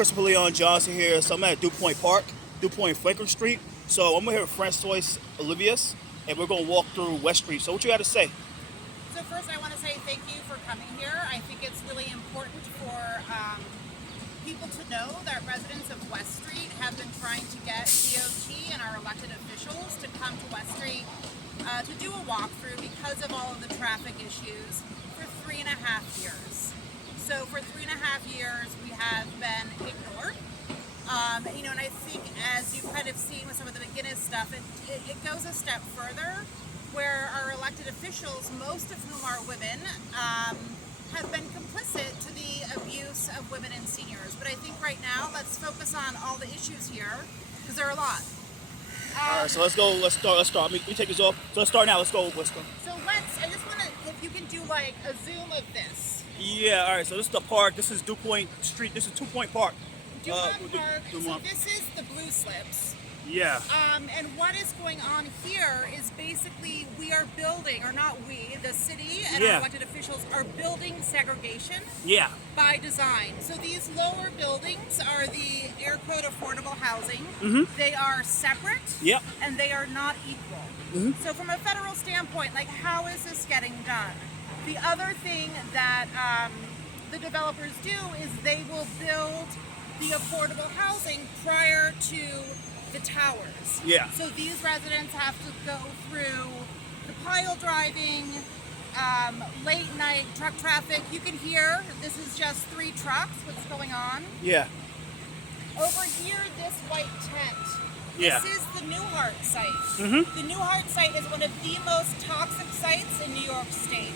Christopher Leon Johnson here. So I'm at DuPont Park, DuPont Franklin Street. So I'm here with Françoise Olivas, and we're going to walk through West Street. So what you got to say? So first I want to say thank you for coming here. I think it's really important for people to know that residents of West Street have been trying to get DOT and our elected officials to come to West Street to do a walkthrough because of all of the traffic issues for 3.5 years. So for 3.5 years we have been ignored. And I think as you've kind of seen with some of the McGinnis stuff, it goes a step further where our elected officials, most of whom are women, have been complicit to the abuse of women and seniors. But I think right now, let's focus on all the issues here, because there are a lot. All right, so let's go. Let's start. Let me take this off. So let's start now. Let's go. So I just want to, if you can do like a zoom of this. Yeah, all right, so this is the park. This is DuPont Street. This is DuPont Park. DuPont Park. So this is the blue slips. Yeah. And what is going on here is basically we are building, or not we, the city and our elected officials are building segregation by design. So these lower buildings are the air code affordable housing. They are separate and they are not equal. So from a federal standpoint, like how is this getting done? The other thing that the developers do is they will build the affordable housing prior to the towers. So these residents have to go through the pile driving, late night truck traffic. You can hear this is just 3 trucks. What's going on? Over here, this white tent. This is the Newhart site. The Newhart site is one of the most toxic sites in New York State.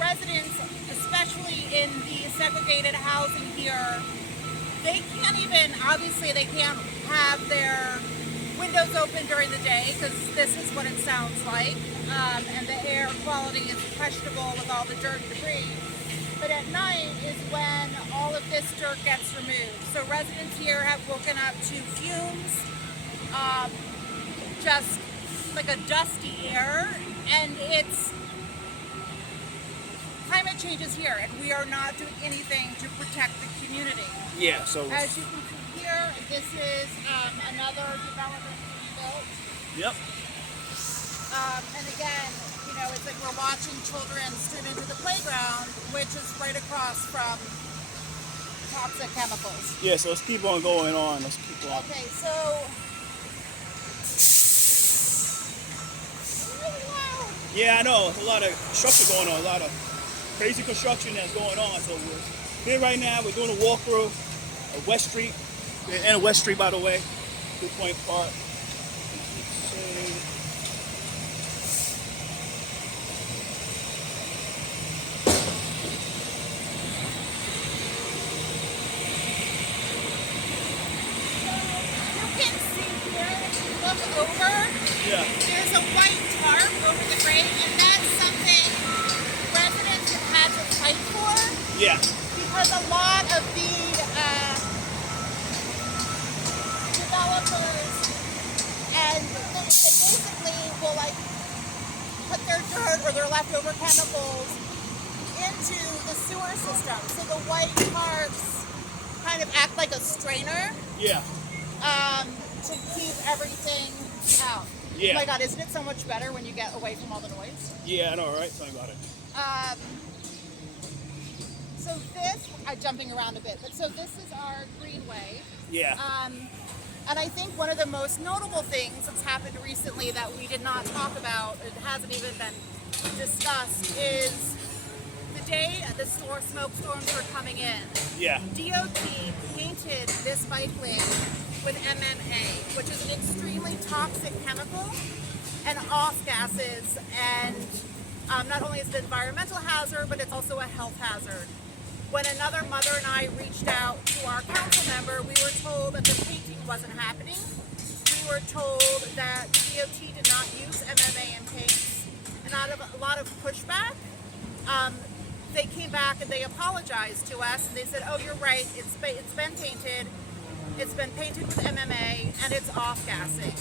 Residents, especially in the segregated housing here, they can't even, obviously they can't have their windows open during the day because this is what it sounds like, and the air quality is questionable with all the dirt and debris. But at night is when all of this dirt gets removed. So residents here have woken up to fumes, just like a dusty air, and it's climate change is here, and we are not doing anything to protect the community. So as you can see here, this is another development being built. And again, it's like we're watching children stream into the playground, which is right across from toxic chemicals. So let's keep on going on. Let's keep on. Okay, so really loud. I know. There's a lot of construction going on. A lot of crazy construction that's going on. So we're here right now. We're doing a walkthrough of West Street. And West Street, by the way, DuPont Park. You can see here, if you look over, there's a white tarp over the grate, and that's something residents have had to fight for. Because a lot of the developers, and they basically will like put their dirt or their leftover chemicals into the sewer system. So the white tarps kind of act like a strainer. To keep everything out. Oh my God, isn't it so much better when you get away from all the noise? I know, right? Tell me about it. So this, I'm jumping around a bit, but so this is our greenway. And I think one of the most notable things that's happened recently that we did not talk about, it hasn't even been discussed, is the day the smoke storms were coming in. DOT painted this bike lane with MMA, which is an extremely toxic chemical and off gases, and not only is it an environmental hazard, but it's also a health hazard. When another mother and I reached out to our council member, we were told that the painting wasn't happening. We were told that DOT did not use MMA in paints, and out of a lot of pushback, they came back and they apologized to us, and they said, oh, you're right, it's been painted. It's been painted with MMA, and it's off-gassing.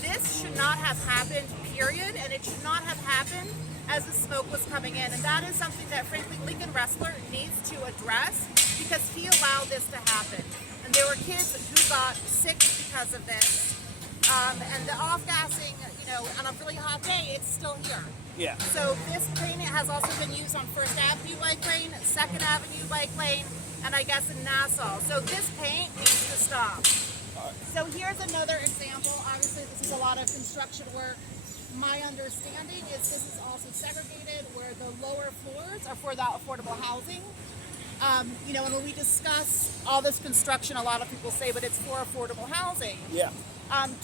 This should not have happened, period, and it should not have happened as the smoke was coming in. And that is something that, frankly, Lincoln Wrestler needs to address, because he allowed this to happen. And there were kids who got sick because of this. And the off-gassing, you know, on a really hot day, it's still here. Yeah. So this paint has also been used on First Avenue bike lane, Second Avenue bike lane, and I guess in Nassau. So this paint needs to stop. So here's another example. Obviously, this is a lot of construction work. My understanding is this is also segregated, where the lower floors are for the affordable housing. You know, and when we discuss all this construction, a lot of people say, but it's for affordable housing. Yeah.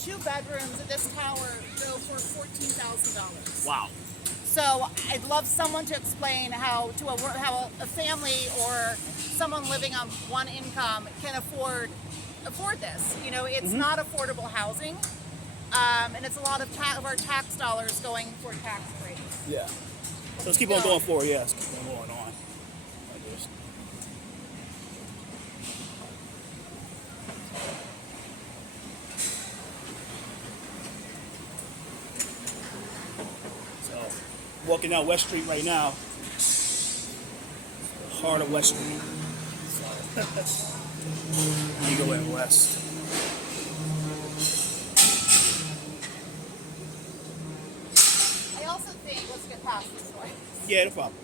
2 bedrooms in this tower go for $14,000. Wow. So I'd love someone to explain how a family or someone living on one income can afford this. You know, it's not affordable housing, and it's a lot of our tax dollars going for tax breaks. Yeah. So let's keep on going forward. Yeah, let's keep on going on. Like this. Walking down West Street right now. Heart of West Street. So, you go in west. I also think, let's get past this way. Yeah, no problem.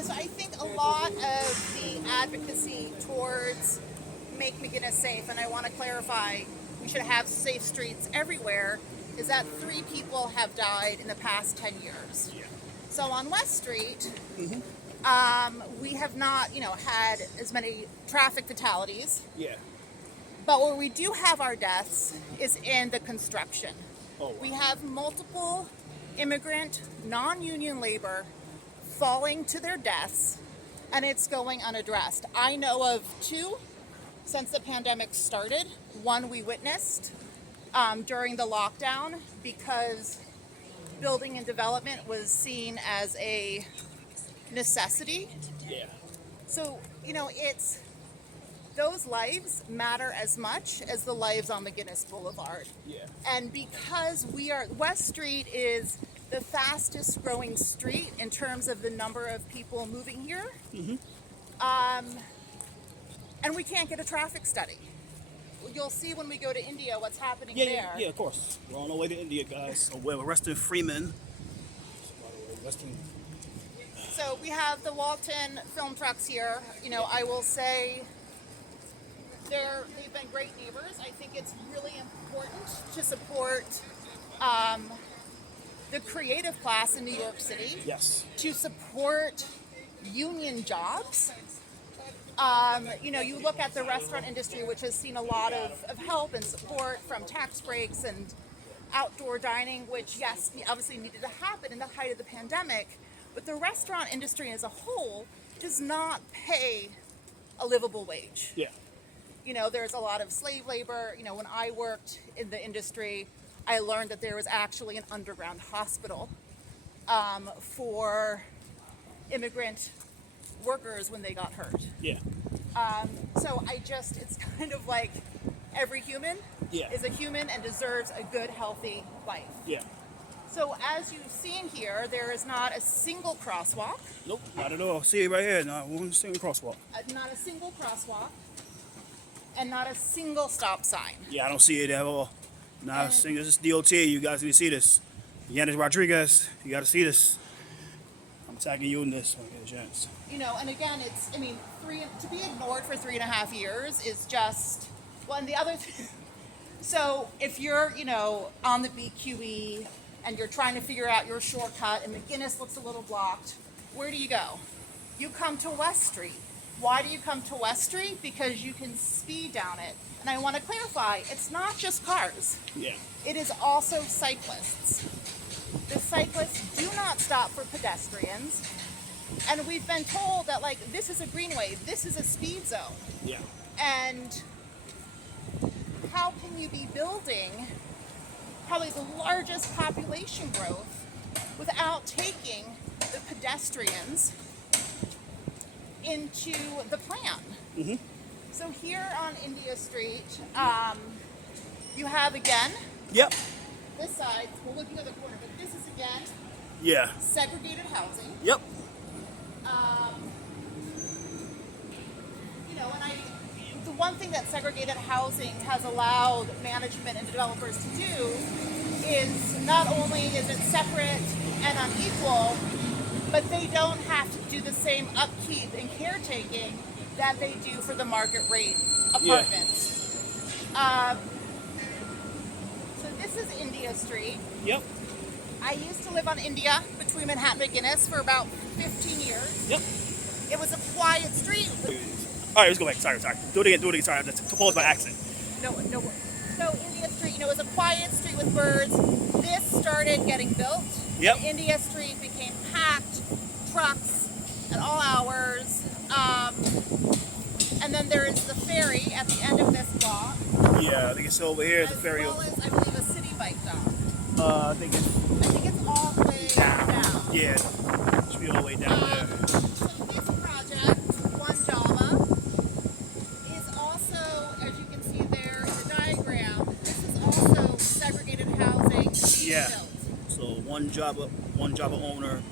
So I think a lot of the advocacy towards Make McGuinness Safe, and I want to clarify, we should have safe streets everywhere, is that 3 people have died in the past 10 years. Yeah. So on West Street, we have not, you know, had as many traffic fatalities. Yeah. But where we do have our deaths is in the construction. Oh, wow. We have multiple immigrant, non-union labor falling to their deaths, and it's going unaddressed. I know of 2 since the pandemic started. One we witnessed during the lockdown, because building and development was seen as a necessity. Yeah. So, you know, it's those lives matter as much as the lives on McGuinness Boulevard. Yeah. And because West Street is the fastest growing street in terms of the number of people moving here. And we can't get a traffic study. You'll see when we go to India what's happening there. Yeah, of course. We're on our way to India, guys. So we're arresting Freeman. So we have the Walton film trucks here. You know, I will say they've been great neighbors. I think it's really important to support the creative class in New York City. Yes. To support union jobs. You know, you look at the restaurant industry, which has seen a lot of help and support from tax breaks and outdoor dining, which, yes, obviously needed to happen in the height of the pandemic. But the restaurant industry as a whole does not pay a livable wage. Yeah. You know, there's a lot of slave labor. You know, when I worked in the industry, I learned that there was actually an underground hospital for immigrant workers when they got hurt. Yeah. So it's kind of like every human is a human and deserves a good, healthy life. Yeah. So as you've seen here, there is not a single crosswalk. Nope, not at all. See it right here. Not one single crosswalk. Not a single crosswalk. And not a single stop sign. Yeah, I don't see it at all. Not a single. This is DOT. You guys need to see this. Yanis Rodriguez, you got to see this. I'm tagging you in this when I get a chance. You know, and again, to be ignored for 3.5 years is just, well, and the other thing, so if you're, you know, on the BQE and you're trying to figure out your shortcut and McGuinness looks a little blocked, where do you go? You come to West Street. Why do you come to West Street? Because you can speed down it. And I want to clarify, it's not just cars. Yeah. It is also cyclists. The cyclists do not stop for pedestrians. And we've been told that, like, this is a greenway, this is a speed zone. Yeah. And how can you be building probably the largest population growth without taking the pedestrians into the plan? Mm-hmm. So here on India Street, you have again, Yep. this side, we're looking at the corner, but this is again, Yeah. segregated housing. Yep. You know, and the one thing that segregated housing has allowed management and developers to do is not only is it separate and unequal, but they don't have to do the same upkeep and caretaking that they do for the market rate apartments. Yeah. So this is India Street. Yep. I used to live on India between Manhattan and McGuinness for about 15 years. Yep. It was a quiet street. All right, let's go back. Sorry. Do it again. Sorry, I have to compose my accent. No. So India Street, you know, was a quiet street with birds. This started getting built. Yep. India Street became packed, trucks at all hours. And then there is the ferry at the end of this block. Yeah, I think it's over here. It's a ferry. As well as, I believe, a city bike dock. I think it's all the way down. Yeah, it should be all the way down there. So this project, One Java, is also, as you can see there in the diagram, this is also segregated housing being Yeah. built. So one Java owner,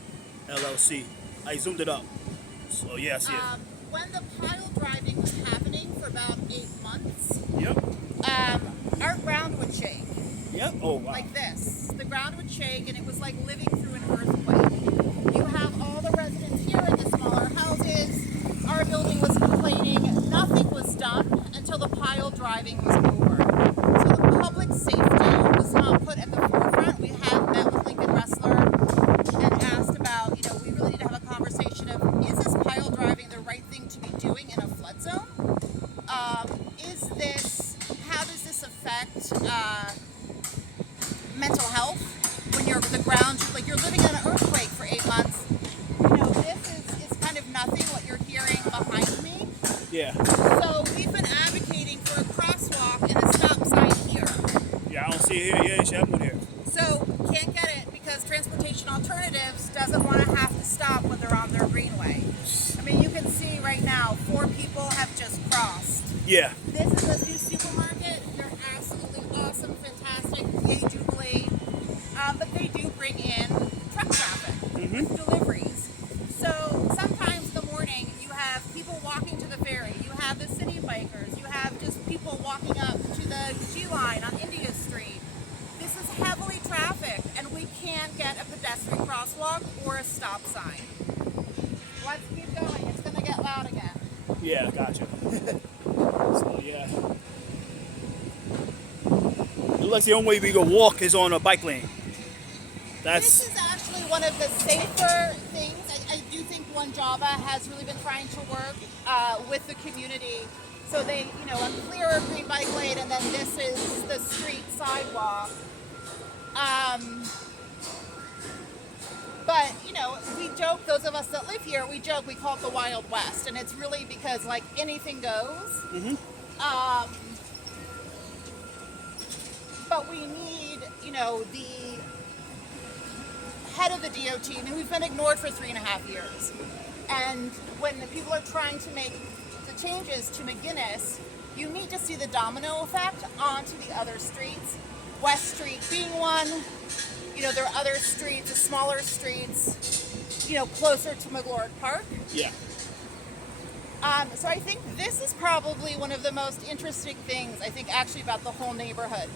LLC. I zoomed it up. So yeah, I see it. When the pile driving was happening for about 8 months, Yep. our ground would shake. Yep. Oh wow. Like this. The ground would shake and it was like living through an earthquake. You have all the residents here in the smaller houses. Our building was complaining. Nothing was done until the pile driving was over. So the public safety was not put at the forefront. We have met with Lincoln Wrestler and asked about, you know, we really need to have a conversation of, is this pile driving the right thing to be doing in a flood zone? How does this affect mental health when you're the ground, like you're living in an earthquake for 8 months? You know, this is kind of nothing what you're hearing behind me. Yeah. So we've been advocating for a crosswalk and a stop sign here. Yeah, I don't see it here. Yeah, you should have one here. So can't get it because Transportation Alternatives doesn't want to have to stop when they're on their greenway. I mean, you can see right now 4 people have just crossed. Yeah. This is a new supermarket. They're absolutely awesome, fantastic. Yay, Jubilee. But they do bring in truck traffic with deliveries. So sometimes in the morning you have people walking to the ferry. You have the city bikers. You have just people walking up to the G line on India Street. This is heavily trafficked and we can't get a pedestrian crosswalk or a stop sign. Let's keep going. It's going to get loud again. Yeah, gotcha. So yeah. It looks like the only way we can walk is on a bike lane. This is actually one of the safer things. I do think One Java has really been trying to work with the community. So they, you know, a clearer green bike lane, and then this is the street sidewalk. But, you know, we joke, those of us that live here, we joke, we call it the Wild West. And it's really because, like, anything goes. But we need, you know, the head of the DOT. I mean, we've been ignored for 3.5 years. And when the people are trying to make the changes to McGuinness, you need to see the domino effect onto the other streets. West Street being one. You know, there are other streets, the smaller streets, you know, closer to McLaurin Park. Yeah. So I think this is probably one of the most interesting things, I think, actually about the whole neighborhood.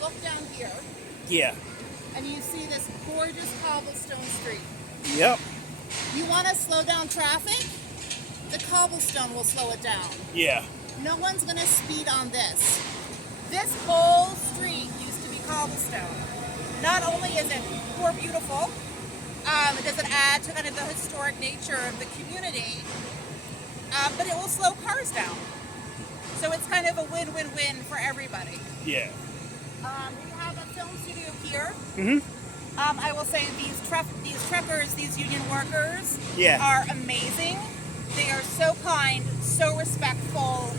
Look down here. Yeah. And you see this gorgeous cobblestone street. Yep. You want to slow down traffic? The cobblestone will slow it down. Yeah. No one's going to speed on this. This whole street used to be cobblestone. Not only is it more beautiful, does it add to kind of the historic nature of the community, but it will slow cars down. So it's kind of a win-win-win for everybody. Yeah. We have a film studio here. Mm-hmm. I will say these truckers, these union workers, Yeah. are amazing. They are so kind, so respectful.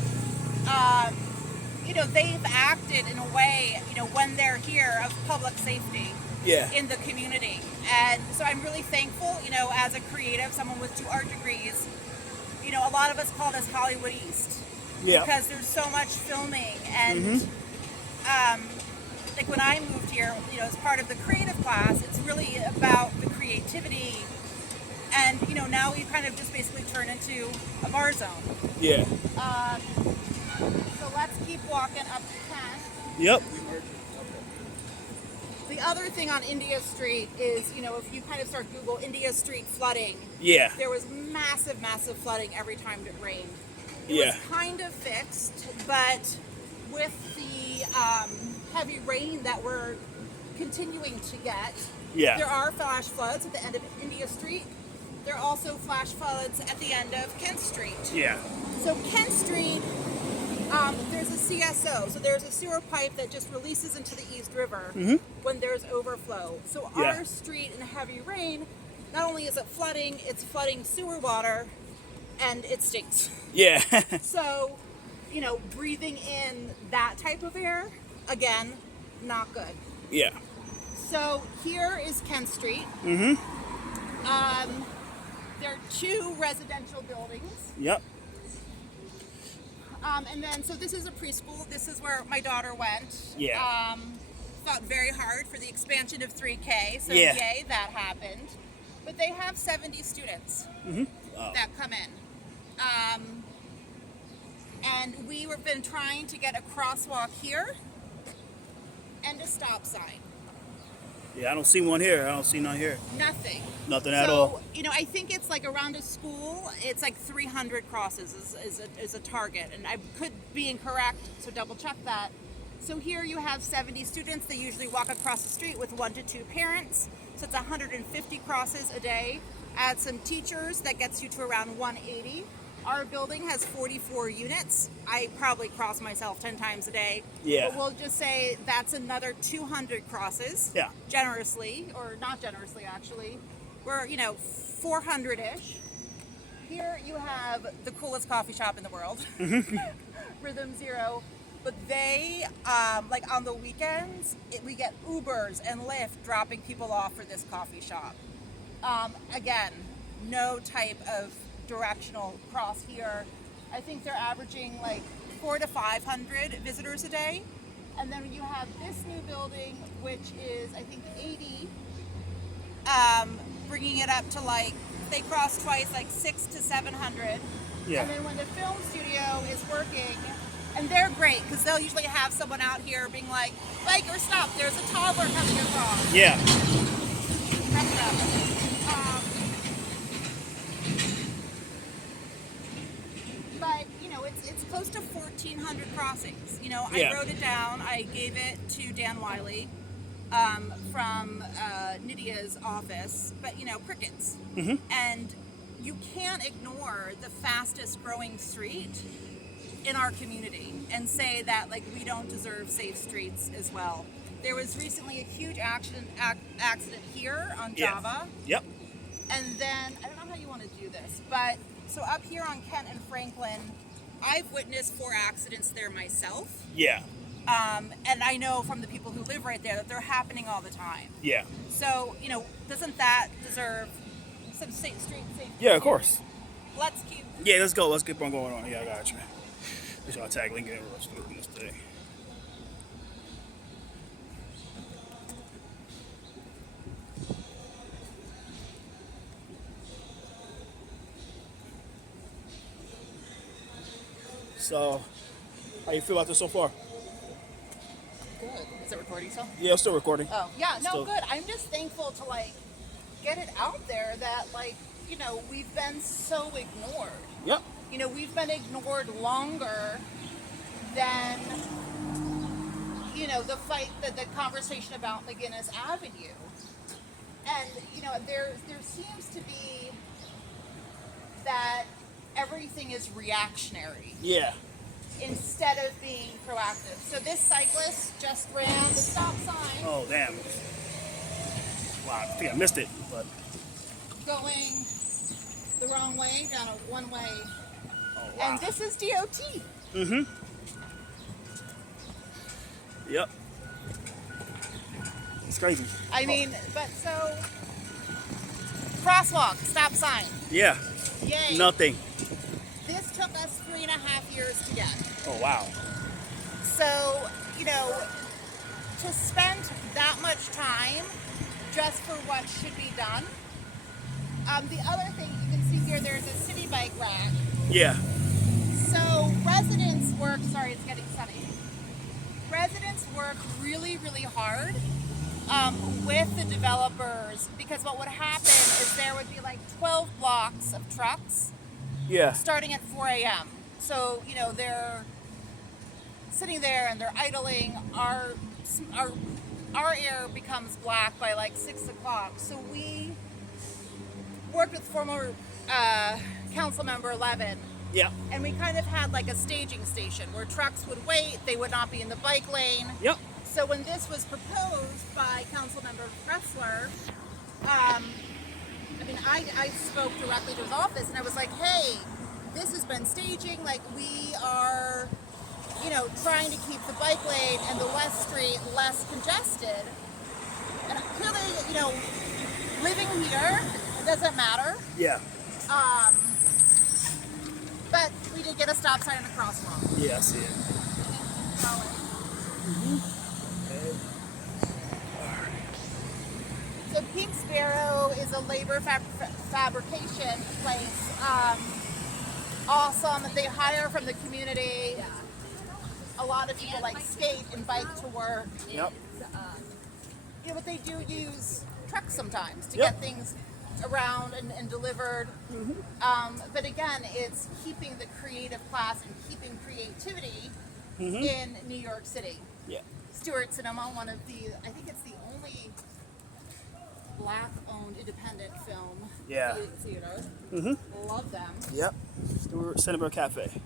you know, they've acted in a way, you know, when they're here of public safety in the community. And so I'm really thankful, you know, as a creative, someone with 2 art degrees, you know, a lot of us call this Hollywood East because there's so much filming. And like when I moved here, you know, as part of the creative class, it's really about the creativity. And, you know, now we've kind of just basically turned into a bar zone. Yeah. So let's keep walking up to 10. Yep. The other thing on India Street is, you know, if you kind of start Google India Street flooding, there was massive, massive flooding every time it rained. It was kind of fixed, but with the heavy rain that we're continuing to get, there are flash floods at the end of India Street. There are also flash floods at the end of Kent Street. So Kent Street, there's a CSO, so there's a sewer pipe that just releases into the East River when there's overflow. So our street in heavy rain, not only is it flooding, it's flooding sewer water, and it stinks. So, you know, breathing in that type of air, again, not good. So here is Kent Street. There are 2 residential buildings. And then, so this is a preschool. This is where my daughter went. Fought very hard for the expansion of 3K. So yay, that happened. But they have 70 students that come in. And we've been trying to get a crosswalk here and a stop sign. I don't see one here. I don't see none here. Nothing. Nothing at all. So, you know, I think it's like around a school, it's like 300 crosses is a target. And I could be incorrect, so double check that. So here you have 70 students. They usually walk across the street with 1 to 2 parents. So it's 150 crosses a day. Add some teachers, that gets you to around 180. Our building has 44 units. I probably cross myself 10 times a day. But we'll just say that's another 200 crosses. Generously, or not generously actually. We're, you know, 400-ish. Here you have the coolest coffee shop in the world. Rhythm Zero. But they, like on the weekends, we get Ubers and Lyft dropping people off for this coffee shop. Again, no type of directional cross here. I think they're averaging like 400 to 500 visitors a day. And then you have this new building, which is, I think, 80, bringing it up to like, they cross twice, like 600 to 700. And then when the film studio is working, and they're great, because they'll usually have someone out here being like, biker, stop, there's a toddler coming across. But, you know, it's close to 1,400 crossings. You know, I wrote it down. I gave it to Dan Wiley from Nydia's office. But, you know, crickets. And you can't ignore the fastest growing street in our community and say that, like, we don't deserve safe streets as well. There was recently a huge accident here on Java. And then, I don't know how you want to do this, but so up here on Kent and Franklin, I've witnessed 4 accidents there myself. And I know from the people who live right there that they're happening all the time. So, you know, doesn't that deserve some street safety? Of course. Let's keep... let's go. Let's keep on going on. I got you. Let's try to tag Lincoln and rush through this thing. So, how you feel about this so far? Good. Is it recording still? Yeah, it's still recording. Oh, yeah, no, good. I'm just thankful to, like, get it out there that, like, you know, we've been so ignored. You know, we've been ignored longer than, you know, the conversation about McGinnis Avenue. And, you know, there seems to be that everything is reactionary. Instead of being proactive. So this cyclist just ran the stop sign. Oh, damn. Wow, I think I missed it, but... Going the wrong way, down a one-way. Oh, wow. And this is DOT. Yep. It's crazy. I mean, but so crosswalk, stop sign. Yeah. Yay. Nothing. This took us 3.5 years to get. Oh, wow. So, you know, to spend that much time just for what should be done. The other thing you can see here, there's a city bike rack. Yeah. So residents work, sorry, it's getting sunny. Residents work really, really hard with the developers, because what would happen is there would be like 12 blocks of trucks. Yeah. Starting at 4 a.m. So, you know, they're sitting there and they're idling. Our air becomes black by like 6 o'clock. So we worked with former council member Levin. Yeah. And we kind of had like a staging station where trucks would wait. They would not be in the bike lane. Yep. So when this was proposed by council member Kressler, I mean, I spoke directly to his office and I was like, hey, this has been staging. Like, we are, you know, trying to keep the bike lane and the West Street less congested. And clearly, you know, living here, it doesn't matter. Yeah. But we did get a stop sign and a crosswalk. Yeah, I see it. So Pink Sparrow is a labor fabrication place. Awesome. They hire from the community. A lot of people like skate and bike to work. Yep. You know, but they do use trucks sometimes to get things around and delivered. But again, it's keeping the creative class and keeping creativity in New York City. Yeah. Stuart Cinema, one of the, I think it's the only Black-owned independent film theater. Love them. Yep. Stuart Cinema Cafe.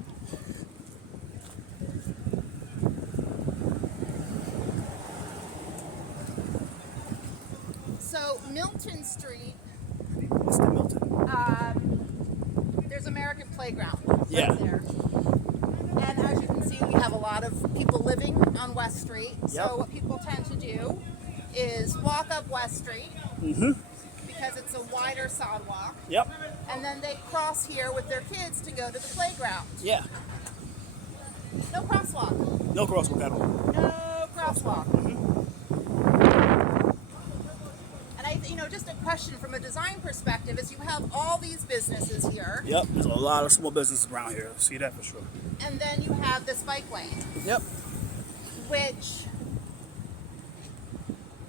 So Milton Street, What's the Milton? there's American Playground Yeah. right there. And as you can see, we have a lot of people living on West Street. So what people tend to do is walk up West Street because it's a wider sidewalk. Yep. And then they cross here with their kids to go to the playground. Yeah. No crosswalk. No crosswalk at all. No crosswalk. And you know, just a question from a design perspective is you have all these businesses here. Yep. There's a lot of small businesses around here. See that for sure. And then you have this bike lane. Yep. Which,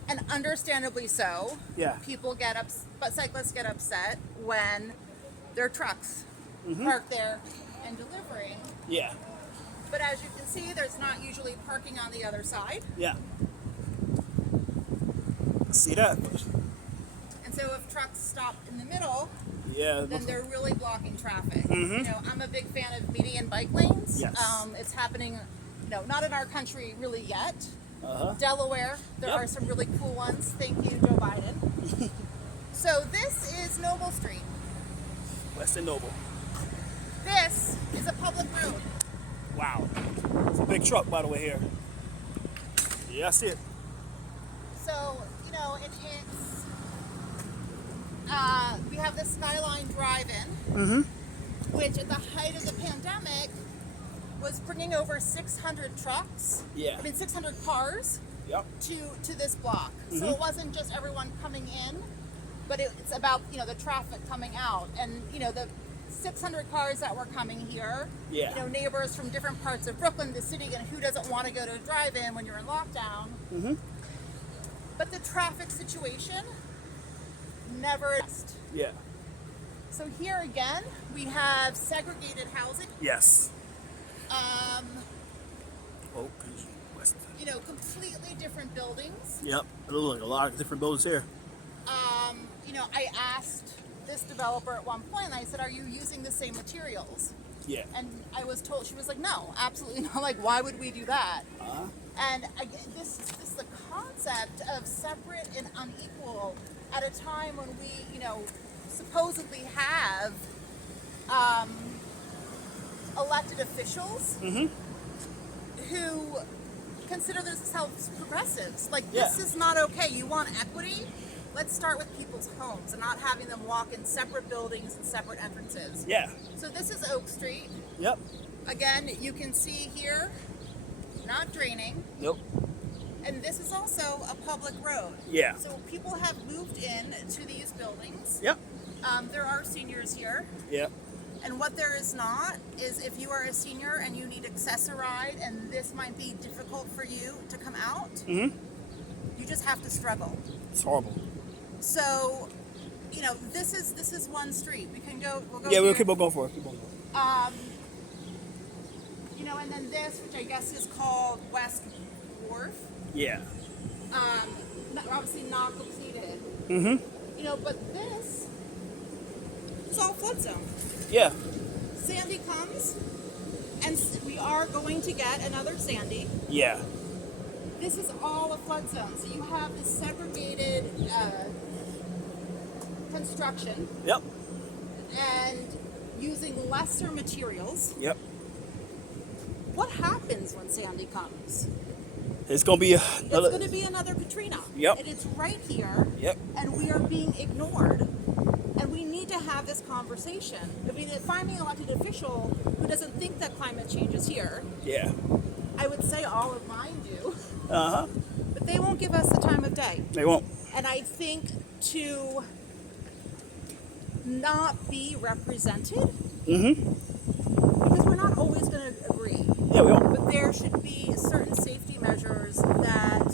and understandably so, people get but cyclists get upset when their trucks park there and delivering. Yeah. But as you can see, there's not usually parking on the other side. Yeah. See that? And so if trucks stop in the middle, then they're really blocking traffic. You know, I'm a big fan of median bike lanes. Yes. It's happening, you know, not in our country really yet. Delaware, there are some really cool ones. Thank you, Joe Biden. So this is Noble Street. Weston Noble. This is a public road. Wow. It's a big truck, by the way, here. Yeah, I see it. So, you know, we have the Skyline Drive-In, which at the height of the pandemic was bringing over 600 trucks. Yeah. I mean, 600 cars. Yep. To this block. So it wasn't just everyone coming in, but it's about, you know, the traffic coming out. And, you know, the 600 cars that were coming here, you know, neighbors from different parts of Brooklyn, the city, and who doesn't want to go to a drive-in when you're in lockdown? But the traffic situation never addressed. Yeah. So here again, we have segregated housing. Yes. You know, completely different buildings. Yep. It looks like a lot of different buildings here. You know, I asked this developer at one point, and I said, are you using the same materials? Yeah. And I was told, she was like, no, absolutely not. Like, why would we do that? And this is the concept of separate and unequal at a time when we, you know, supposedly have elected officials who consider themselves progressives. Like, this is not okay. You want equity? Let's start with people's homes and not having them walk in separate buildings and separate entrances. Yeah. So this is Oak Street. Yep. Again, you can see here, not draining. Yep. And this is also a public road. Yeah. So people have moved in to these buildings. Yep. There are seniors here. Yep. And what there is not is if you are a senior and you need Access-a-Ride and this might be difficult for you to come out, you just have to struggle. It's horrible. So, you know, this is one street. We can go. We'll go. Yeah, we'll here. keep on going for it. Keep on going. You know, and then this, which I guess is called West Wharf. Yeah. Obviously not completed. Mm-hmm. You know, but this is all flood zone. Yeah. Sandy comes, and we are going to get another Sandy. Yeah. This is all a flood zone, so you have this segregated construction. Yep. And using lesser materials. Yep. What happens when Sandy comes? It's gonna be It's going to be another Katrina. Yep. And it's right here. Yep. And we are being ignored. And we need to have this conversation. I mean, finding an elected official who doesn't think that climate change is here. Yeah. I would say all of mine do. Uh-huh. But they won't give us the time of day. They won't. And I think to not be represented, because we're not always going to agree. Yeah, we won't. But there should be certain safety measures that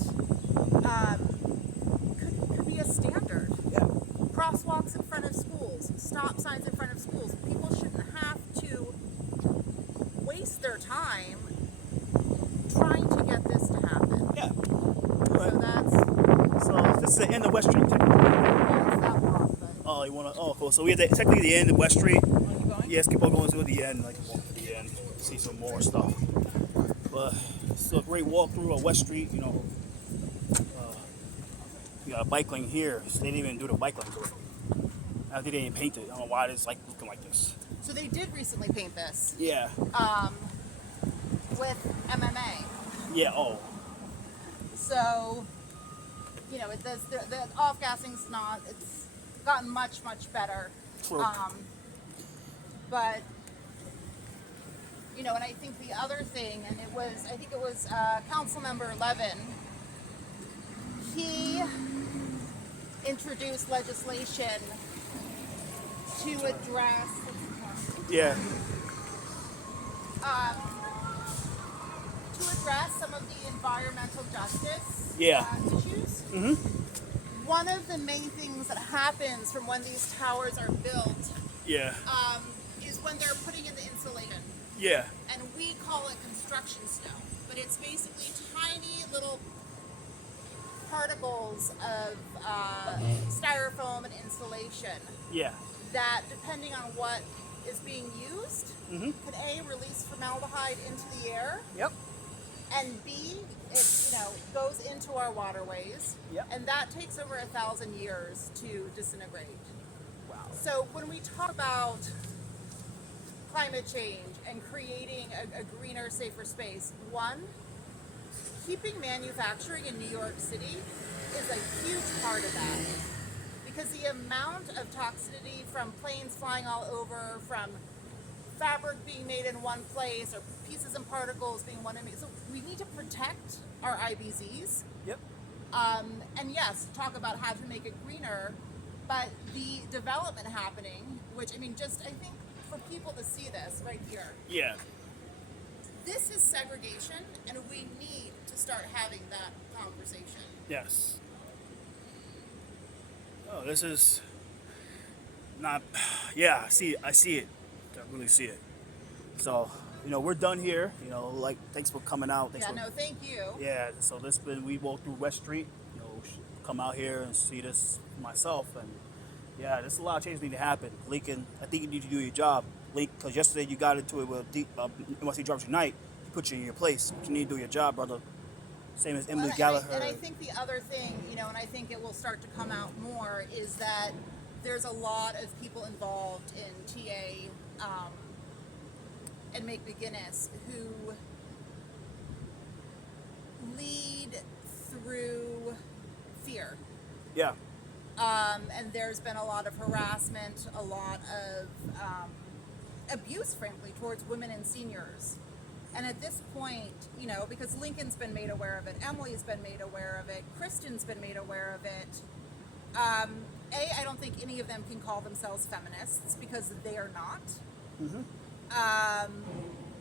could be a standard. Yeah. Crosswalks in front of schools, stop signs in front of schools. People shouldn't have to waste their time trying to get this to happen. Yeah. So that's this is the end of West Street. it's that long, but Oh, you wanna? Oh, cool. So we have technically the end of West Street. want to keep going? Yes, keep on going to the end. Like walk to the end, see some more stuff. But it's a great walkthrough of West Street. You know, we got a bike lane here. So they didn't even do the bike lane to it. I think they didn't paint it. I don't know why it's like looking like this. So they did recently paint this Yeah. with MMA. Yeah. Oh. So, you know, it does the off-gassing's not. It's gotten much better. True. But you know, and I think the other thing, and I think it was Council Member Levin. He introduced legislation to address. Yeah. To address some of the environmental justice issues. Mm-hmm. One of the main things that happens from when these towers are built Yeah. is when they're putting in the insulation. Yeah. And we call it construction snow. But it's basically tiny little particles of styrofoam and insulation Yeah. that, depending on what is being used, Mm-hmm. could A, release formaldehyde into the air, Yep. and B, it goes into our waterways, Yep. and that takes over 1,000 years to disintegrate. Wow. So when we talk about climate change and creating a greener, safer space, one, keeping manufacturing in New York City is a huge part of that. Because the amount of toxicity from planes flying all over, from fabric being made in one place, or pieces and particles being one. So we need to protect our IBZs. Yep. And yes, talk about how to make it greener, but the development happening, which I think for people to see this right here, Yeah. this is segregation, and we need to start having that conversation. Yes. Oh, this is not. Yeah, I see it. I really see it. So, we're done here. Thanks for coming out. Thank you. Yeah. So we walked through West Street. Come out here and see this myself, and yeah, there's a lot of changes need to happen. Lincoln, I think you need to do your job, Link, because yesterday you got into it with NYC Drivers Unite. He put you in your place. But you need to do your job, brother. Same as Emily Gallagher. And I think the other thing, and I think it will start to come out more, is that there's a lot of people involved in TA and Make McGinnis who Yeah. And there's been a lot of harassment, a lot of abuse, frankly, towards women and seniors. And at this point, you know, because Lincoln's been made aware of it, Emily's been made aware of it, Kristen's been made aware of it. I don't think any of them can call themselves feminists because they are not.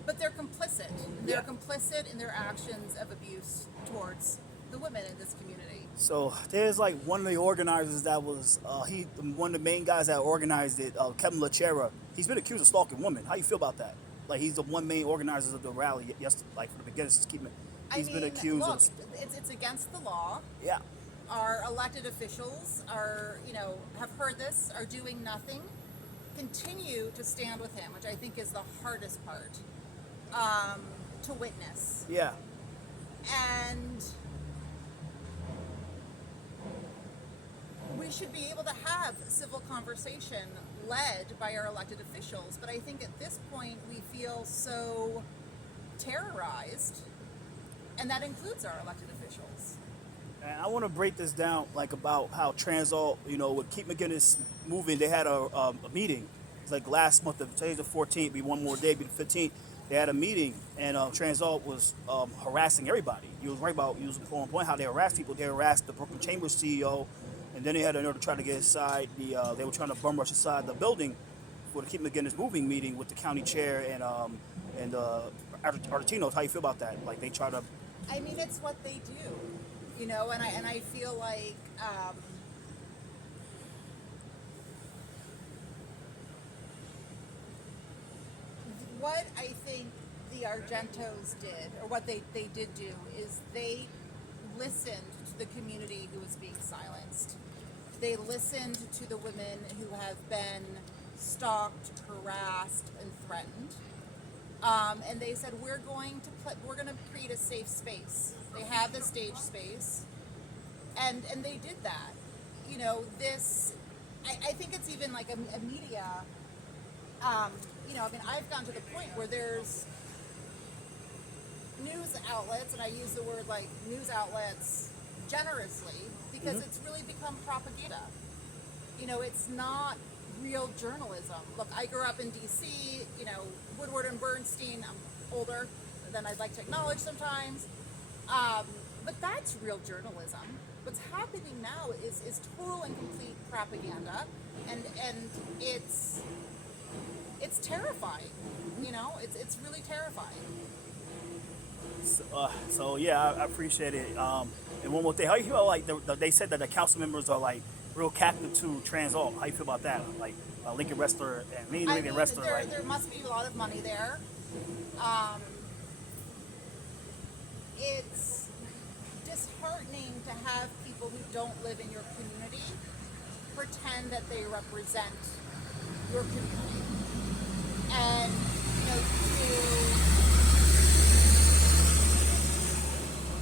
But they're complicit. They're complicit in their actions of abuse towards the women in this community. So there's like one of the organizers that was one of the main guys that organized it, Kevin Lachera. He's been accused of stalking women. How you feel about that? Like he's the one main organizer of the rally. Yes, like from the beginning, he's been accused look, of. It's against the law. Yeah. Our elected officials are, you know, have heard this, are doing nothing. Continue to stand with him, which I think is the hardest part to witness. Yeah. And we should be able to have civil conversation led by our elected officials, but I think at this point we feel so terrorized, and that includes our elected officials. And I want to break this down, like about how Transalt, you know, with Keep McGinnis moving, they had a meeting. It's like last month, today's the 14th, be one more day, be the 15th. They had a meeting, and Transalt was harassing everybody. You was right about, you was on point how they harassed people. They harassed the Brooklyn Chambers CEO, and then they had another try to get inside they were trying to bum rush inside the building for the Keep McGinnis moving meeting with the county chair and Argentinos. How you feel about that? Like they try to. I mean, it's what they do, you know, and I feel like what I think the Argentos did, or what they did do, is they listened to the community who was being silenced. They listened to the women who have been stalked, harassed, and threatened. And they said, we're going to create a safe space. They have the stage space, and they did that. You know, this, I think it's even like a media, you know, I mean, I've gotten to the point where there's news outlets, and I use the word like news outlets generously, because it's really become propaganda. You know, it's not real journalism. Look, I grew up in DC, you know, Woodward and Bernstein. I'm older than I'd like to acknowledge sometimes. But that's real journalism. What's happening now is total and complete propaganda, and it's terrifying. You know, it's really terrifying. So yeah, I appreciate it. And one more thing, how you feel like they said that the council members are like real captive to Transalt? How you feel about that? Like Lincoln Wrestler and Lincoln Wrestler. There must be a lot of money there. It's disheartening to have people who don't live in your community pretend that they represent your community, and you know,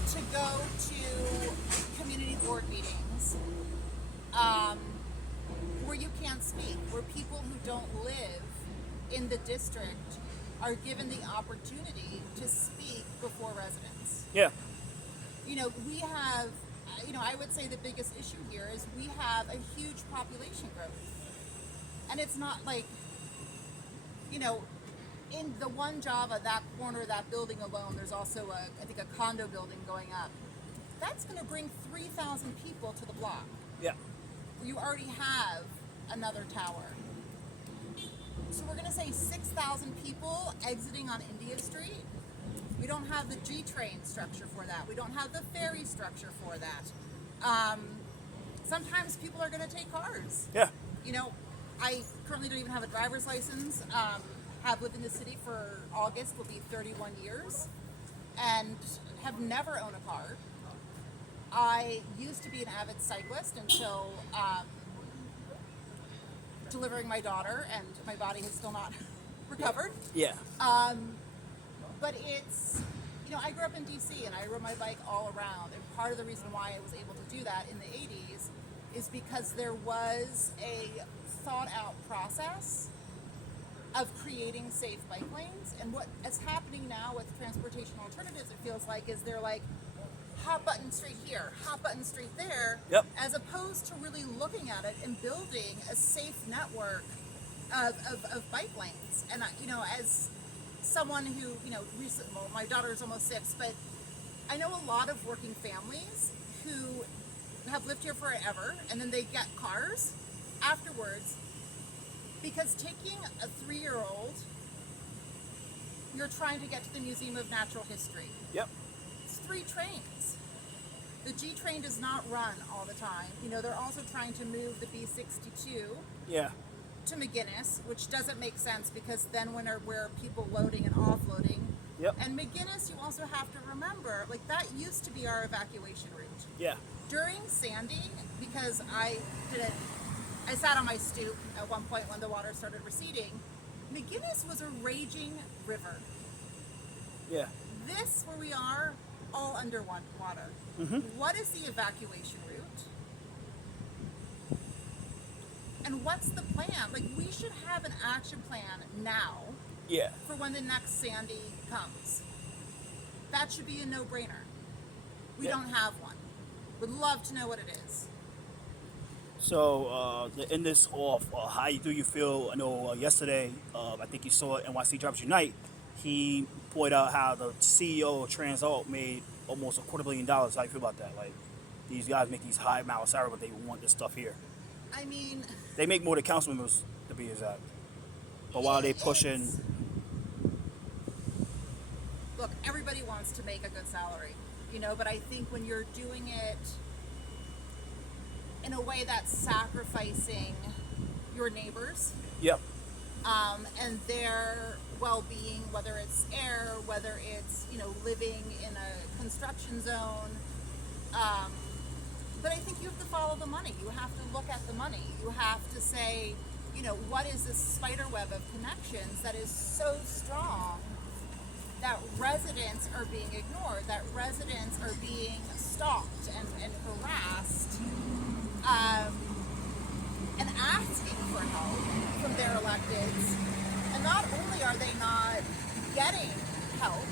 to go to community board meetings where you can't speak, where people who don't live in the district are given the opportunity to speak before residents. Yeah. You know, we have, you know, I would say the biggest issue here is we have a huge population growth. And it's not like, you know, in the one Java, that corner, that building alone, there's also I think a condo building going up. That's going to bring 3,000 people to the block. Yeah. You already have another tower. So we're going to say 6,000 people exiting on India Street. We don't have the G-train structure for that. We don't have the ferry structure for that. Sometimes people are going to take cars. Yeah. You know, I currently don't even have a driver's license. Have lived in the city for August, will be 31 years, and have never owned a car. I used to be an avid cyclist until delivering my daughter, and my body has still not recovered. Yeah. But it's, you know, I grew up in DC and I rode my bike all around, and part of the reason why I was able to do that in the 80s is because there was a thought out process of creating safe bike lanes. And what is happening now with transportation alternatives, it feels like, is they're like, hot button street here, hot button street there, Yep. as opposed to really looking at it and building a safe network of bike lanes. And as someone who, recently, well, my daughter is almost 6, but I know a lot of working families who have lived here forever, and then they get cars afterwards, because taking a 3-year-old, you're trying to get to the Museum of Natural History. Yep. It's 3 trains. The G train does not run all the time. They're also trying to move the B62 Yeah. to McGinnis, which doesn't make sense, because then where are people loading and offloading? Yep. And McGinnis, you also have to remember, that used to be our evacuation route. Yeah. During Sandy, because I sat on my stoop at one point when the water started receding, McGinnis was a raging river. Yeah. This, where we are, all under water. Mm-hmm. What is the evacuation route? And what's the plan? We should have an action plan now. Yeah. For when the next Sandy comes. That should be a no-brainer. We don't have one. Would love to know what it is. So, to end this off, how do you feel? I know yesterday, I think you saw NYC Drivers Unite, he pointed out how the CEO of Transalt made almost $250 million. How do you feel about that? These guys make these high amount of salary, but they want this stuff here. I mean... They make more than council members, to be exact. But while they pushing... Look, everybody wants to make a good salary, but I think when you're doing it in a way that's sacrificing your neighbors, Yep. And their well-being, whether it's air, whether it's, living in a construction zone, but I think you have to follow the money. You have to look at the money. You have to say, what is this spider web of connections that is so strong that residents are being ignored, that residents are being stalked and harassed, and asking for help from their electeds. And not only are they not getting help,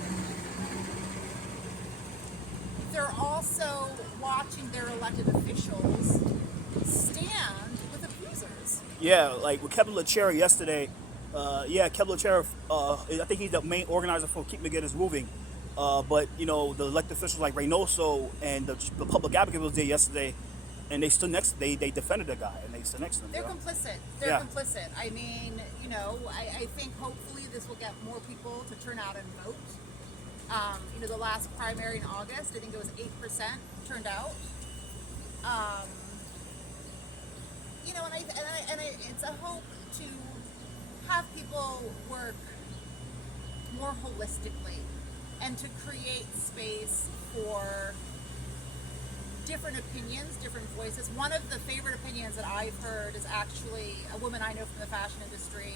they're also watching their elected officials stand with abusers. Yeah, with Kevin LaChera yesterday, Kevin LaChera, I think he's the main organizer for Keep McGinnis Moving. But, the elected officials like Reynoso and the public advocate was there yesterday, and they stood next, they defended the guy, and they stood next to him. They're complicit. They're complicit. I mean, I think hopefully this will get more people to turn out and vote. The last primary in August, I think it was 8% turned out. And it's a hope to have people work more holistically and to create space for different opinions, different voices. One of the favorite opinions that I've heard is actually a woman I know from the fashion industry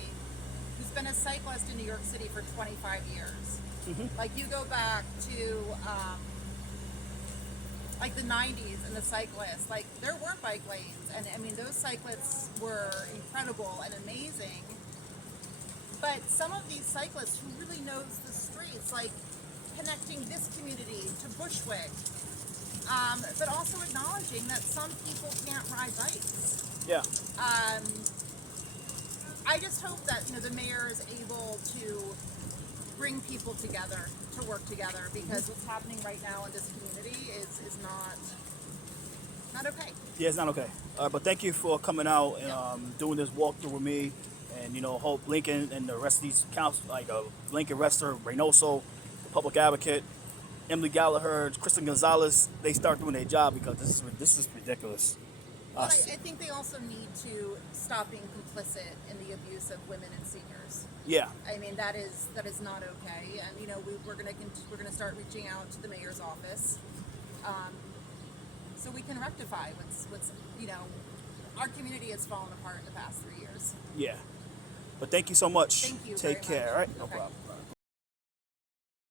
who's been a cyclist in New York City for 25 years. Mm-hmm. You go back to the 90s and the cyclists, there weren't bike lanes, and I mean those cyclists were incredible and amazing. But some of these cyclists who really knows the streets, connecting this community to Bushwick, but also acknowledging that some people can't ride bikes. Yeah. I just hope that the mayor is able to bring people together to work together, because what's happening right now in this community is not okay. Yeah, it's not okay. But thank you for coming out and doing this walkthrough with me, and hope Lincoln and the rest of these councils, Lincoln Rester, Reynoso, the public advocate, Emily Gallagher, Kristen Gonzalez, they start doing their job, because this is ridiculous. But I think they also need to stop being complicit in the abuse of women and seniors. Yeah. I mean that is not okay, and we're gonna start reaching out to the mayor's office, so we can rectify what's our community has fallen apart in the past 3 years. Yeah. But thank you so much. Thank you. Take care. Much. All right. No Okay. problem.